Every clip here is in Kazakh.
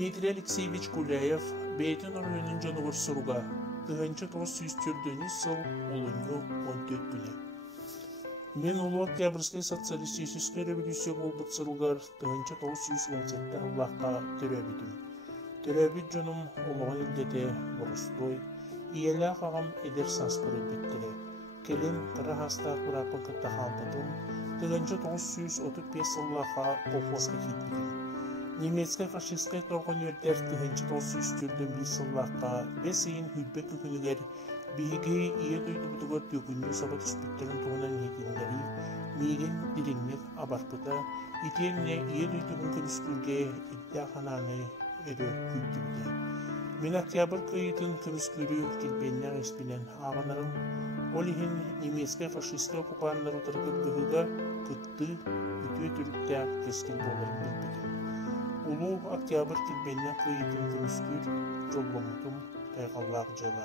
Дмитрий Алексеевич Гуляев бейтин районun жануар суруга тыгынчы 904 сыл улуню 14 бүне. Мен улу Октябрьский социалистический революция болбут сылгар тыгынчы 917 Аллахка төрөбүдүм. Төрөбүт жонум улугун илдете борустой, иеле кагам эдер саспыры биттире. Келин кыра хаста курапын кытта халбытым, тыгынчы 935 сыллаха колхозга кетбидим. Немецкий фашистский торгон өрдер тыгынчы 904 сыллаха бесейин хүлбек күнүгер биги ие дүйдүбүтүгөр төгүнү сабат үспүттерин тугунан етиндери миген дилиңнек абарпыта итенне ие дүйдүгүн көмүскүлге иддахананы өрө күлдүбүде. Мен октябрь кыйытын көмүскүлү келбеннер эспинен ағанырым олихин немецкий фашистский оккупандар утыргыргыга кытты үтүе түрүктэ кескил боларын билбедим. Улуу октябрь келбеннер кыйытын көмүскүл жолломутум тайгаллаак жыла.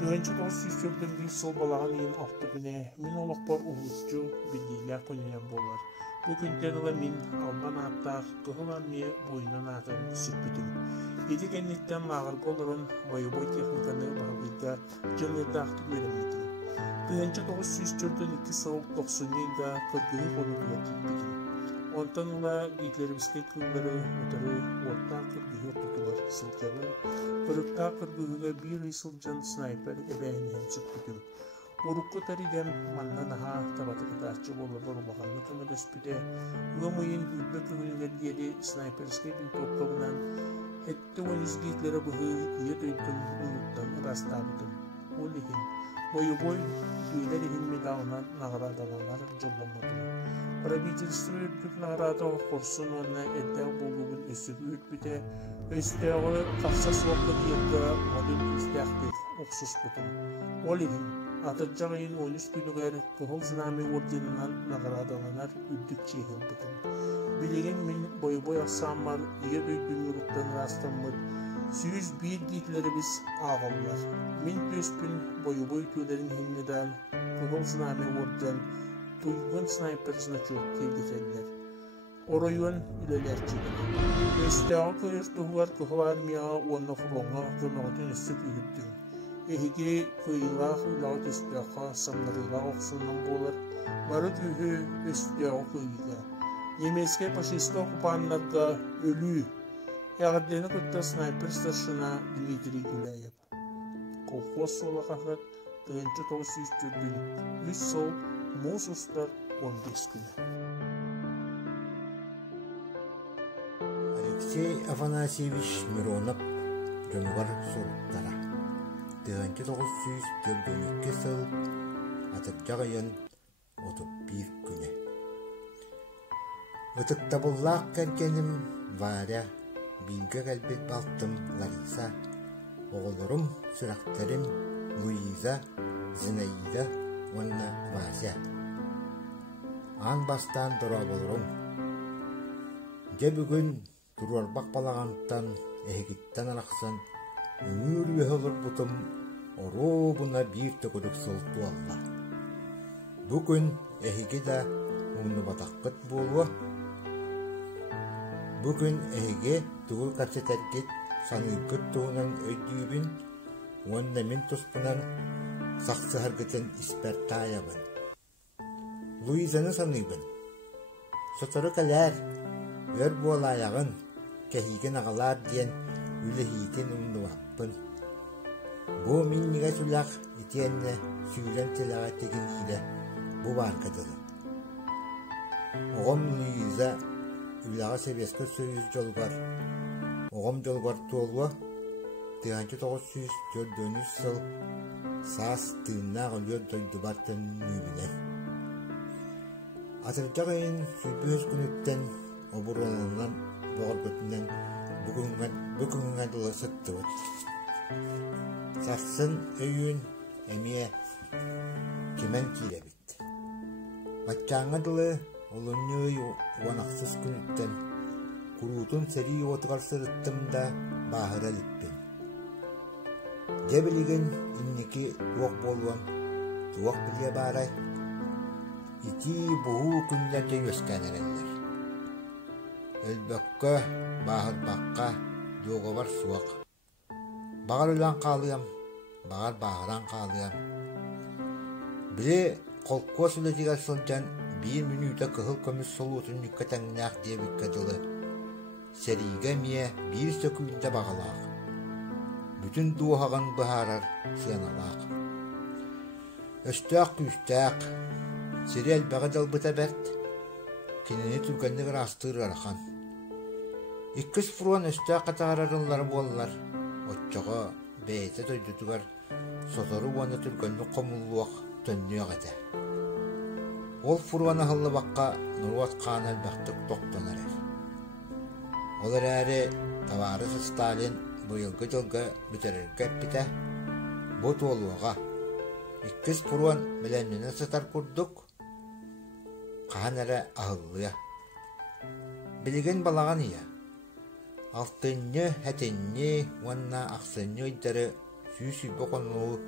Тыгынчы 904 сыл балаган ийин 6 күнэ мен олокпор улуучу билдийлер көненен болар. Бу күнтен мен албан аттар кыгыл армия боюнан атын сүрпүтүм. Эти кеннеттен лагыр болорун боевой техниканы багыйга жылырдаакты көрөмүтүм. Тыгынчы 904 сыл 90 йылда кыргыйы конугуя типпитим. Онтан ула гитлеровский кылдары утары орта кыргыйы тутулар сылжабы. Кырыкта кыргыйыга бир ысылжан снайпер эбээнен сүрпүтүм. Урукку тариден маннан аха табатыкытарчы болы борубаганны кымыдөспүде. Угамыйын күлбе күнүгер диэли снайперский винтовкабынан этти оныз гитлері бұғы ие дөйттім ұлықтан растабыдым. Ол ехін, бой-бой түйелер ехін медалынан нағырадаланар жолламадым. Правительство үрдік нағырада қорсын онына әддәу болуын өсігі үрдбіде, өстәуі қақсас уақыт ерді модын үстәқтек оқсыз бұдым. Ол ехін, атыржағайын 13 күнігер күхіл знамы орденынан нағырадаланар үрдік чейгіл бұдым. Билеген мен бой-бой ақсамар, ие дөйдүн юруттан растаммыд, сүйіз бейір гитлерібіз ағылар. Мен төспін бой-бой түйелерін хеннедан, күгіл знамы орден, туйгын снайпер значок келгетелер. Оройуан үлелер чегені. Өстәғы көрер тұғылар күгіл армияға онны фронға көмағытын үсті күйірдің. Эхиге күйілақ үлағы төстәға самнарыға оқсынның болар, бары түйі өстәғы күйіға. Немецкий фашистский оккупанттарга өлүү. Ягырдені кытта снайпер старшина Дмитрий Гуляев. Колхоз солақағыт 1904 3 сыл муз устар 15 күні. Алексей Афанасьевич Миронов жонугар соруктара. 1942 сыл атыржагайын 31 күні. Утыктабыллаак кергеним Варя, бинге кэлбит балтым Лариса, оголорум сүрактарым Луиза, Зинаида, онна Вася. Ан бастан дора болорум. Же бүгүн турарбак балагантан эхигиттен алаксан үңүр бехолор бутум оробуна бир tökөлүк сылту алла. Бүгүн эхиги да уну батаккыт болуа. Бүгүн эге тугул капсетергет саныйкыт туунан өйдүүбүн, онна мен туспунан саксыхаргытын испертаябын. Луизаны саныйбын. Сотору калер, өр буолаягын, кехиген агалар диен үлехиитин умнуаппын. Бу мин ниге сүлак итиенне сүүлен телага теген иле бу баркадылы. Оғым Луиза Үлаға Советский Союз жолғар. Оғым жолғар туолуа 1904 сыл саас тыынна ғылыр дойды бартын нүйбілер. Атыржағайын сүлбөз күніттен обуранынан боғыр бүтінен бүгінгі адылы сытты өт. Сақсын өйін әмие кемен кейле бітті. Батчаңы дылы олонньой уанақсыз күніттен курутун сәрі отығар сырыттымда бағыра ліппен. Жебілеген иннеки туақ болуан туақ біле барай ити бұғу күнлерде өскәнерелер. Өлбөккө бағыр баққа yoga var suak. Bağır ulan kalıyam, bağır bağıran kalıyam. Biri kolkos ületigar sılcan bir minüte kıhıl kömüs solutun nükkatannak diye bir kadılı. Serige miye bir söküğünde bağalaq. Bütün duğağın baharar sığınalaq. Östaq küstaq, sirel bağıdal bıta bert, kinini türkenlik rastır arxan. İkkis furuan östaq katağararınları bollar, otçağa beyte doydutugar, sotoru vana türkenlik komulluaq tönlüyor ete. Ol furuana hıllı bakka Nurvat Kanal baktık doktonar er. Olar äri tavarısı Stalin bu yılgı jılgı bitirirge bite, bu toluğa. İkkis furuan bilennini satar kurduk, kahanara ahıllıya. Bilgen balağan iya. Altınny, hetenny, vanna aksınny iddarı süsü bokonu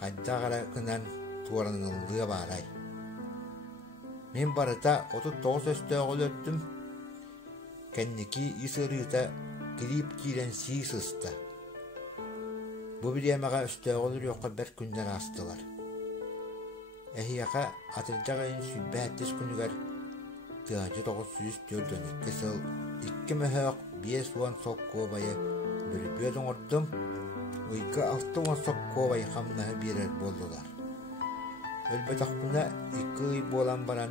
kaddağara kınan tuvaranıllıya baray. Men barıta 39 östüğül öttüm. Kendiki isırıta girip giren sığsısta. Bu bir yemeğe östüğül yokka bir günler astılar. Ehiyaka atılacağın sübbettis günüger tığacı 942 sıl 2 mühök 5 uan sokku bayı bir biyodun ordum. Uyku 6 uan sokku bayı hamnağı birer boldular. Elbette buna 2 ay bolan baran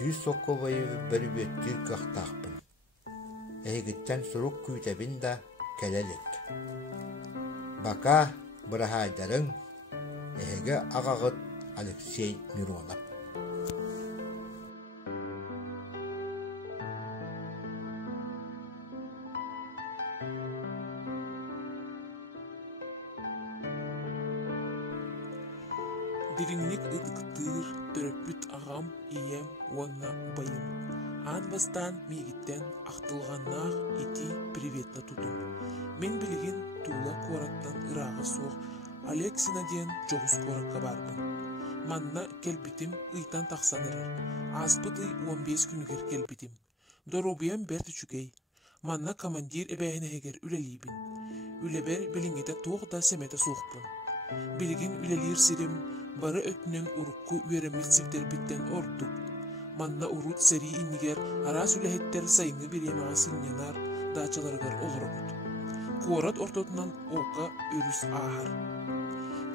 100 sokku bayı bir büttir kıhtaqpın. Ehigitten suruk kütebin de kelelik. Baka bırahaydarın ehige ağağıt Alexey Mironov. Dirinlik ıdıktır, döröpbüt ağam, iyem, onna bayım. An bastan migitten aqtılğannaq iti privetla tutum. Men bilgin tuğla korattan ırağa soğuk, Aleksina diyen joğuz korakka barbın. Manna kelbitim ıytan taqsanırır. Aspıtı 15 günüger kelbitim. Dorobiyem berti çükey. Manna komandir ebeyine heger ülelibin. Üleber bilingete toğda semete soğukpun. Bilgin ülelir sirim, barı ötünen urukku üeremil sifter bitten orduk. Manna urut seri inniger aras ülehetter sayını bir yemeğe sınyanar, dağçalargar olurumut. Korat ortotunan oka örüs ahar.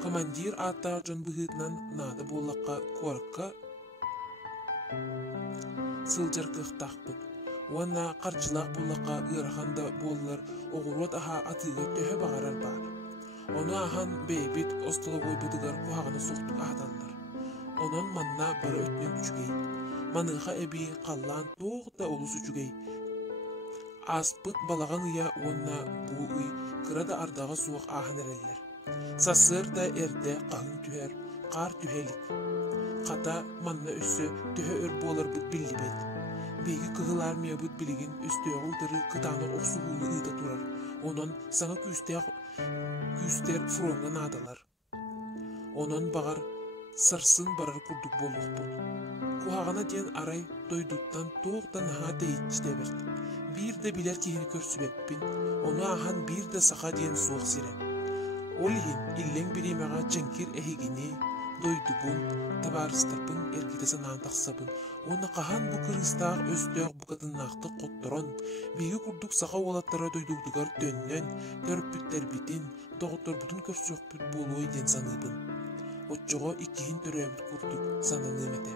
Komandir atarcan bıhıtnan nada bollakka korakka sılcar kıhtaqpıt. Wana qarçılaq bollakka ırahanda bollar oğurvat aha atıga töhe bağarar bar. Onu ahan beybit ostala boybudugar kuhağına soqtuk ahdanlar. Onan manna barı ötünen üçgey. Manıqa ebi qallan toğda olus üçgey. Aspıt balağan iya onna bu uy kırada ardağa soğuk ahan ereller. Sasır da erde qahın tüher, qar tühelik. Qata manna üssü tühe ör bolar bud billi bet. Begi kıhılar miya bud biligin üstüye uldırı kıtağına oqsuğunu ıda turar. Onan sana küster fronga nadalar. Onan bağar sarsın barar kurduk bolluk bud. Kuhağına diyen aray doyduktan toğdan ha deyitçi debert. Bir de biler kihini körsübeppin, onu ahan bir de sağa diyen soğuk sire. Olihin illen bir yemeğe cenkir ehigini, doydubun, tabarıstarpın, ergidesen antaqsabın. Ona qahan bu kırıstağ östüğ bu kadınnaқты qottoron, begi kurduk sağa olatlara doydukdugar dönnen, törpütler bitin, doğutlar butun körsüqpüt boluy den sanıbın. Otçoğa ikihin töröbüt kurduk sananımete.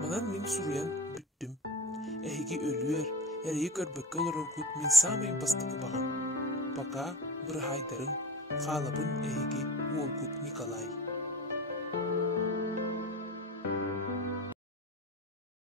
Manan min suruyan büttüm. Ehigi ölüer, eriyi körbökke olurur kut min samayın bastıkı bağım. Baka bir haydarın, qalabın ehigi Volkut Nikolay.